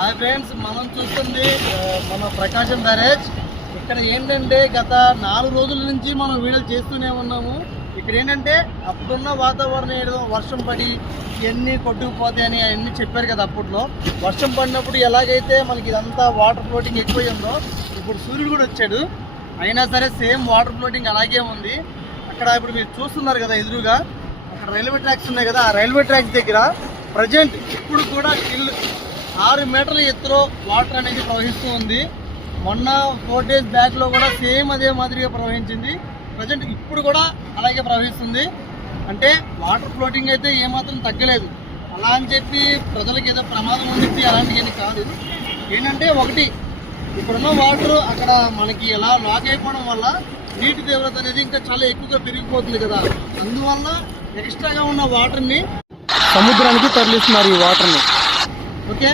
Hi friends, మనం చూస్తుంది మన ప్రకాశం బ్యారేజ్. ఇక్కడ ఏంటంటే గత 4 రోజుల నుంచి మనం వీడియోలు చేస్తూనే ఉన్నాము. ఇక్కడ ఏంటంటే అప్పుడున్న వాతావరణం ఏదో వర్షం పడి ఇవన్నీ కొట్టుకుపోతాయని అవన్నీ చెప్పారు కదా. అప్పట్లో వర్షం పడినప్పుడు ఎలాగైతే మనకి ఇదంతా వాటర్ ఫ్లోటింగ్ ఎక్కువైందో, ఇప్పుడు సూర్యుడు కూడా వచ్చాడు, అయినా సరే సేమ్ వాటర్ ఫ్లోటింగ్ అలాగే ఉంది. అక్కడ ఇప్పుడు మీరు చూస్తున్నారు కదా ఎదురుగా, అక్కడ రైల్వే ట్రాక్స్ ఉన్నాయి కదా. ఆ రైల్వే ట్రాక్స్ దగ్గర ప్రజెంట్ ఇప్పుడు కూడా స్టిల్ 6 మీటర్ల ఎత్తులో వాటర్ అనేది ప్రవహిస్తూ ఉంది. మొన్న 4 డేస్ బ్యాక్లో కూడా సేమ్ అదే మాదిరిగా ప్రవహించింది. ప్రజెంట్ ఇప్పుడు కూడా అలాగే ప్రవహిస్తుంది. అంటే వాటర్ ఫ్లోటింగ్ అయితే ఏమాత్రం తగ్గలేదు. అలా అని చెప్పి ప్రజలకు ఏదో ప్రమాదం ఉంది అలాంటివి కాదు. ఏంటంటే ఒకటి, ఇప్పుడున్న వాటర్ అక్కడ మనకి ఎలా లాక్ అయిపోవడం వల్ల నీటి తీవ్రత అనేది ఇంకా చాలా ఎక్కువగా పెరిగిపోతుంది కదా. అందువల్ల ఎక్స్ట్రాగా ఉన్న వాటర్ని సముద్రానికి తరలిస్తున్నారు ఈ వాటర్ని. ఓకే.